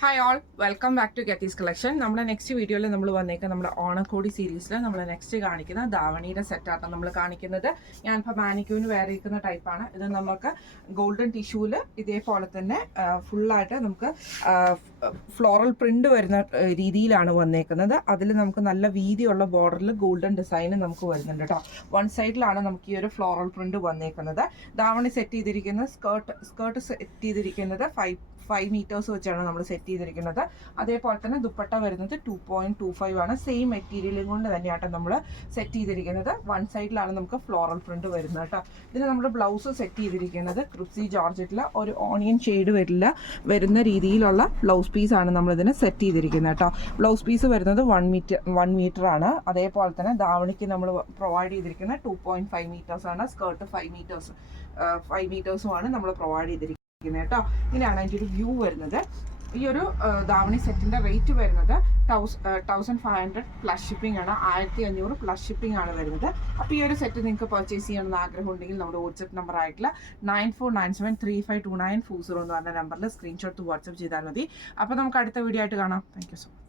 Hi all welcome back to ഗെത്തീസ് collection. നമ്മുടെ next വീഡിയോയിൽ നമ്മൾ വന്നേക്കാം നമ്മുടെ ഓണക്കോടി സീരീസിൽ നമ്മൾ നെക്സ്റ്റ് കാണിക്കുന്ന ധാവണിയുടെ സെറ്റാണ് നമ്മൾ കാണിക്കുന്നത്. ഞാനിപ്പോൾ മാനിക്യൂവിന് വേറെ ഇരിക്കുന്ന ടൈപ്പാണ്. ഇത് നമുക്ക് ഗോൾഡൻ ടിഷ്യൂവിൽ ഇതേപോലെ തന്നെ ഫുള്ളായിട്ട് നമുക്ക് ഫ്ലോറൽ പ്രിന്റ് വരുന്ന രീതിയിലാണ് വന്നേക്കുന്നത്. അതിൽ നമുക്ക് നല്ല വീതിയുള്ള ബോർഡറിൽ ഗോൾഡൻ ഡിസൈൻ നമുക്ക് വരുന്നുണ്ട് കേട്ടോ. വൺ സൈഡിലാണ് നമുക്ക് ഈ ഒരു ഫ്ലോറൽ പ്രിന്റ് വന്നേക്കുന്നത്. ധാവണി സെറ്റ് ചെയ്തിരിക്കുന്നത് സ്കേർട്ട് സെറ്റ് ചെയ്തിരിക്കുന്നത് 5 മീറ്റേഴ്സ് വെച്ചാണ് നമ്മൾ സെറ്റ് ചെയ്തിരിക്കുന്നത്. അതേപോലെ തന്നെ ദുപ്പട്ട വരുന്നത് 2.25 ആണ്. സെയിം മെറ്റീരിയലും കൊണ്ട് തന്നെയാണ് നമ്മൾ സെറ്റ് ചെയ്തിരിക്കുന്നത്. വൺ സൈഡിലാണ് നമുക്ക് ഫ്ലോറൽ പ്രിന്റ് വരുന്നത് കേട്ടോ. ഇതിന് നമ്മുടെ ബ്ലൗസ് സെറ്റ് ചെയ്തിരിക്കുന്നത് ക്രിപ്സി ജോർജറ്റിൽ ഒരു ഓണിയൻ ഷെയ്ഡ് വരുന്ന രീതിയിലുള്ള ബ്ലൗസ് പീസാണ് നമ്മളിതിന് സെറ്റ് ചെയ്തിരിക്കുന്നത് കേട്ടോ. ബ്ലൗസ് പീസ് വരുന്നത് 1 മീറ്റർ ആണ്. അതേപോലെ തന്നെ ധാവണിക്ക് നമ്മൾ പ്രൊവൈഡ് ചെയ്തിരിക്കുന്നത് 2.5 മീറ്റേഴ്സ് ആണ്. സ്കേർട്ട് 5 മീറ്റേഴ്സുമാണ് നമ്മൾ പ്രൊവൈഡ് ചെയ്തിരിക്കുന്നത് കേട്ടോ. ഇങ്ങനെയാണ് അതിൻ്റെ ഒരു വ്യൂ വരുന്നത്. ഈ ഒരു ധാവണി സെറ്റിന്റെ റേറ്റ് വരുന്നത് 1500 പ്ലസ് ഷിപ്പിംഗ് ആണ്. 1500 പ്ലസ് ഷിപ്പിംഗ് ആണ് വരുന്നത്. അപ്പോൾ ഈ ഒരു സെറ്റ് നിങ്ങൾക്ക് പർച്ചേസ് ചെയ്യണമെന്ന് ആഗ്രഹം ഉണ്ടെങ്കിൽ നമ്മുടെ വാട്സ്ആപ്പ് നമ്പർ ആയിട്ടുള്ള 9497352940 എന്ന് പറഞ്ഞ നമ്പറിൽ സ്ക്രീൻഷോട്ട് വാട്സ്ആപ്പ് ചെയ്താൽ മതി. അപ്പോൾ നമുക്ക് അടുത്ത വീഡിയോ ആയിട്ട് കാണാം. Thank you so much.